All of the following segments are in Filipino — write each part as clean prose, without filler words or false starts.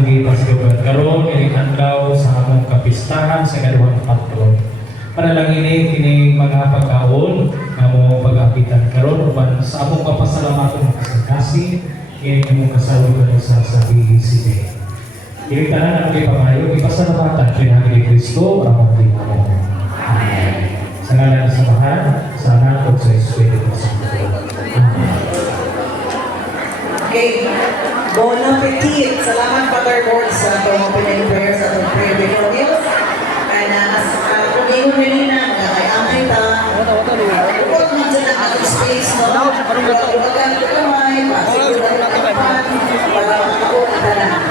among gipasiguran karon kay adlaw sa among kapistahan sa ikaduhang patron. Panalangin kini mga pagkaon nga mo pag-apitan karon uban sa among papasalamat ng kasing kini among kasalugan sa BCD. Kini tanan ang pamayo ipasalamatan kini ni Kristo among Ginoo. Amen. Sa ngalan sa Mahal, sa Anak ug sa Espiritu Santo. Okay. Bon appetit. Salamat, Father Board, sa itong opening prayer sa itong prayer before meals. And kung ingon rin na, ay ta, huwag mo dyan ang ating space, no? Huwag ang kamay, pasiguran ang kapan, para ako ang tanan.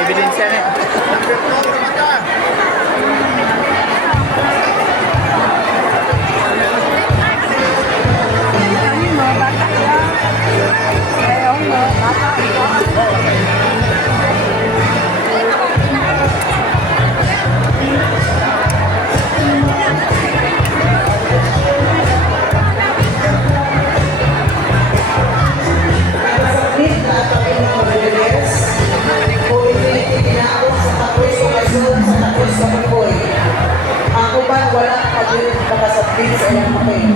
Ebidensya na. Ako ba wala pagkasabit sa ilang papel?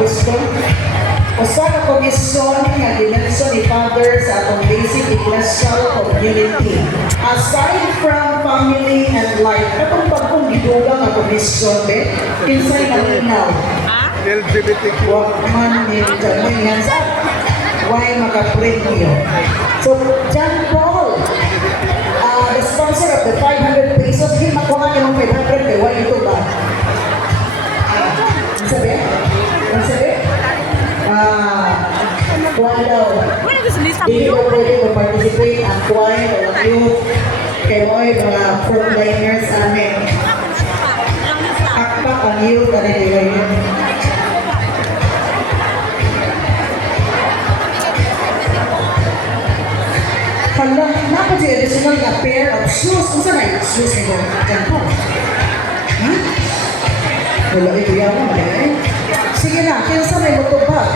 Komisyon. Usa ka komisyon nga ginanso ni Father sa atong basic ecclesial community. Aside from family and life, katong pagkong gidugang nga komisyon, kinsay malinaw? LGBTQ. Huwag man ni John Wayne sa why makapremyo. So, John Paul, the sponsor of the 500 pesos, hindi makuha niyo ng 500 kay why ito ba? Sabi? Ang sabi? Kuha daw. Hindi ko pwede mag-participate ang choir o ang youth kay mo ay mga frontliners amin. Akpak ang youth na nilagay yun. Hala, naman siya additional na pair of shoes. Kung saan ay shoes nito? Diyan po. Ha? Wala ito yan mo, eh. Sige na, kinsa may matubag.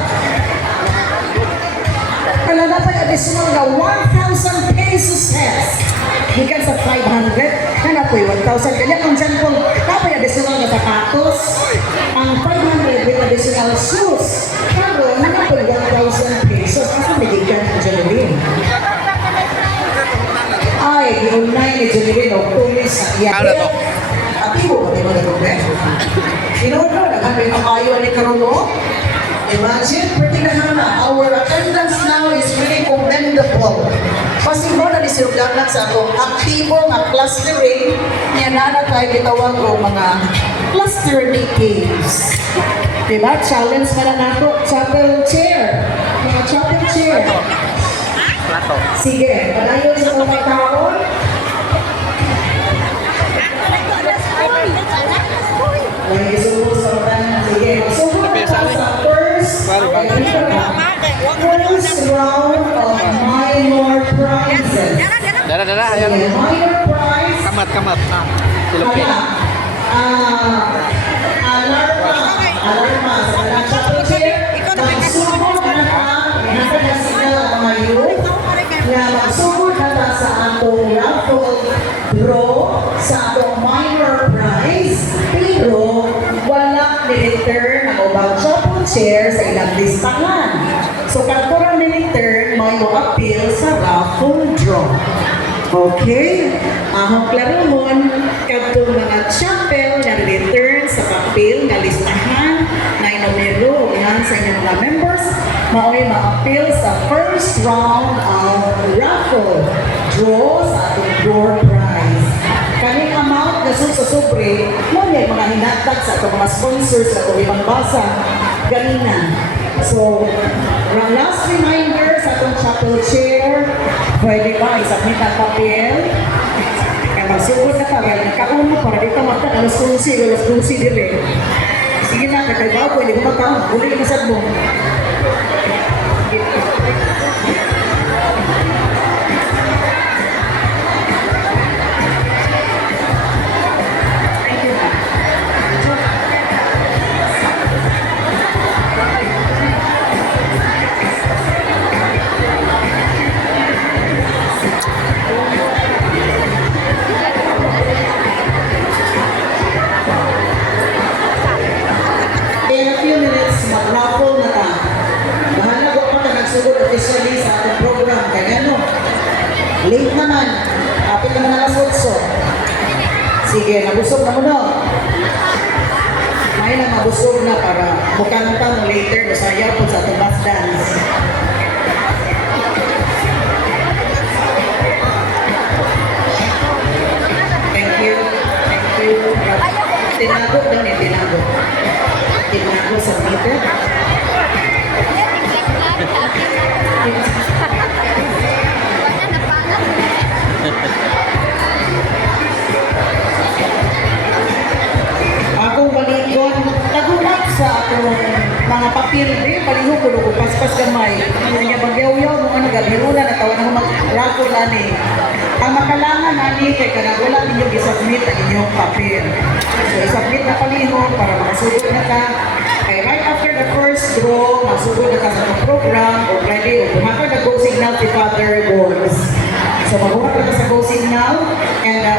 Kala na pa'y additional na 1,000 pesos cents. Gikan sa 500, na po'y 1,000. Kaya kung dyan po, napa'y additional na sapatos. Ang 500 with additional shoes. Pero, na po'y 1,000 pesos. Asa may gikan Yeah. Ano to? Aktibo ba tayo mag-agumbe? Sinood na, nagkamay na kayo ni Karulo. Imagine, pertinahana, our attendance now is really commendable. Pasibo na nisilugdanan sa atong aktibo nga clustering niya na tayo gitawag o mga cluster games. Diba? Challenge na na nato. Chapel chair. Mga chapel chair. Plato. Sige, padayon sa mga tao. Lagi subo sa mga. Sige, subo na sa first round of minor prizes. Dara, ayan. Sige, minor prize. Kamat. Silupin. Alarma. Sa mga chapel chair, magsugod na ka. Nakakasigal ang mga youth. Na magsugod na ka sa atong raffle draw sa atong minor prize. Pero wala ni-return ang ubang chapel chair sa ilang listahan. So kalturang ni-return, may mo-appeal sa raffle draw. Okay? Ahong klarohon, kadtong mga chapel na return sa papel na listahan na numero yan sa inyong mga members, mao'y ma-appeal sa first round of raffle draw sa atong door prize. Kaning amount na sa sobre, mo may mga hinatag sa atong mga sponsors sa atong ibang basa ganina. So, last reminder sa atong chapel chair, pwede ba isubmit ang papel? Kaya magsugod na ka, kaya nagkauno para dito magta, alas 11 dire. Sige na, kakaibaw, pwede mo magkaon, huli ka sa mo. Thank you. In a few minutes, mag-raffle na ka. Bahala ko pa ka nagsugod officially sa ating program. Kaya ano, late naman. Kapit naman ang asotso. Sige, nabusog na mo no. May na mabusog na para mukanta mo later. Masaya po sa ating bus dance. Thank you. Tinago daw ni tinago. Tinago sa meter. Akong balikon, nagulat sa akong mga papel, palihog ko nung paspas kamay. Kanya bagyaw-yaw, nung ano, gabirula, natawa na mag-raffle na ni. Ang makalangan na ni, kaya na wala ninyo isubmit ang inyong papel. So, isubmit na palihog para makasugod na ka. Kaya right after the first draw, masugod na ka sa mga program, o pwede, o bumaka na go signal si Father Bones. So, mabuhat na ka sa go signal, and the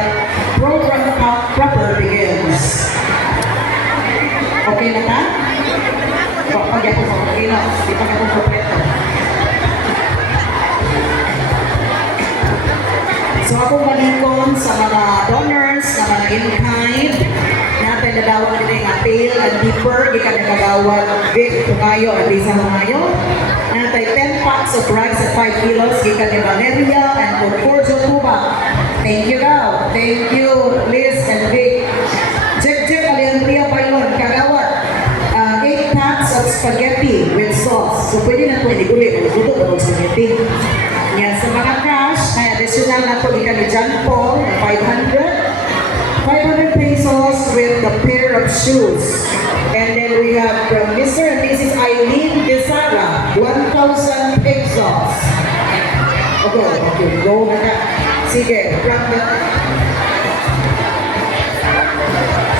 program proper begins. Okay na ka? Pag ako sa pagkina, di pa ako kompleto. So ako malikon sa mga donors na mga in-kind, natin nadawag nila yung appeal at deeper, di ka nakagawad big tumayo at isa tumayo. Natin 10 packs of rice at 5 kilos, di ka ni Valeria and Concordio Cuba. Thank you daw. Thank you, Liz and Vic. Check, Aliandria Bailon, kagawad. 8 packs of spaghetti with sauce. So pwede na pwede ulit. Luto na ng spaghetti. Yan, sa mga cash, ay additional na ito ika ni John Paul, 500 pesos with the pair of shoes. And then we have from Mr. and Mrs. Eileen Desara, 1,000 pesos. Okay, go na ka. Sige, from the...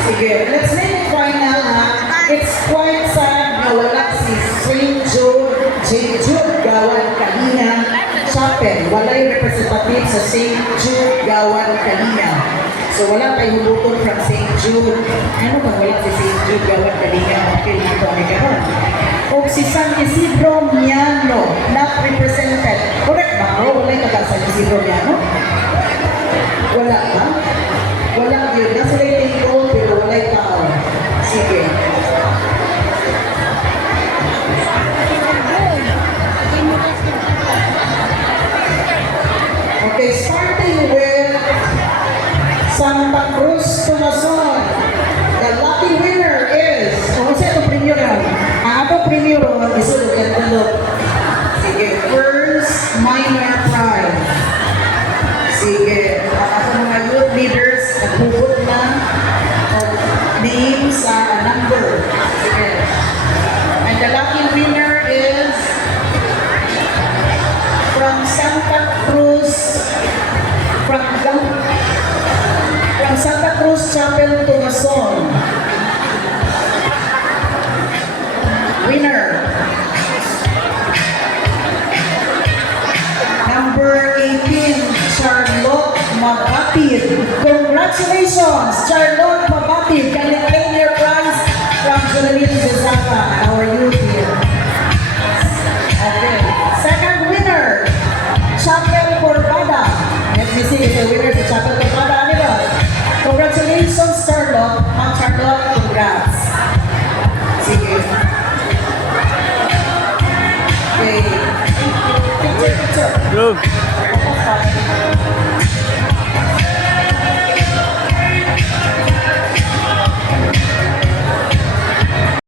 Sige, let's make it final ha. It's quite sad na wala si St. Jude Gawan Kalina Chapel. Wala yung representative sa St. Jude Gawan Kalina. So wala tayong hubuton from St. Jude. Ano ba wala si St. Jude Gawan Kalina? Okay, dito ang ikaroon. O si San Isidro Miano, not represented. Correct ba? O wala yung taga San Isidro Miano? Wala ba? Wala premium ron, isulog yan ulog. Sige, first minor prize. Sige, ako mga youth leaders, nagpupot na name sa number. Sige. And the lucky winner is from Santa Cruz, from Santa Cruz Chapel, Tumason. Winner. Number 18, Charlotte Mabatid. Congratulations, Charlotte Mabatid. Can you claim your prize from Jolalyn Bezaga, our youth here? Okay. Second winner, Chapel Corbada. Let me see if the winner is Chapel Corbada. Ano? Congratulations, Charlotte. Ma'am Charlotte, congrats. Sige. Okay. Picture. Look.